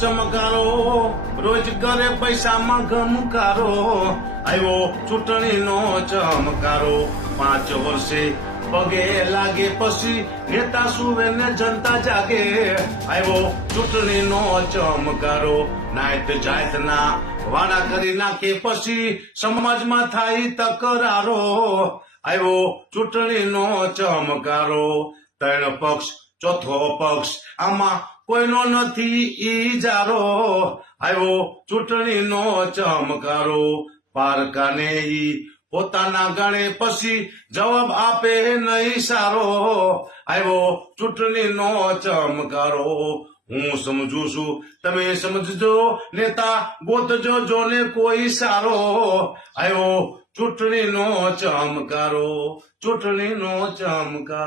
ચમકારો રોજ કરે પૈસામાં ગમકારો આવ્યો ચૂંટણીનો ચમકારો 5 વર્ષે પગે લાગે પછી નેતા સુવે ને જનતા જાગે આવ્યો ચૂંટણીનો ચમકારો નાયત જાતના વાડા કરી નાખે પછી સમાજમાં થાય તકરારો આવ્યો ચૂંટણીનો ચમકારો 3 પક્ષ ચોથો પક્ષ આમાં કોઈનો નથી ઈજારો આવ્યો ચૂંટણીનો ચમકારો પારકાને ઈ પોતાના ગણે પછી જવાબ આપે નહીં સારો આવ્યો ચૂંટણીનો ચમકારો હું સમજુ છું તમે સમજજો નેતા ગોતજો જોને કોઈ સારો આવ્યો ચૂંટણીનો ચમકારો ચૂંટણીનો ચમકારો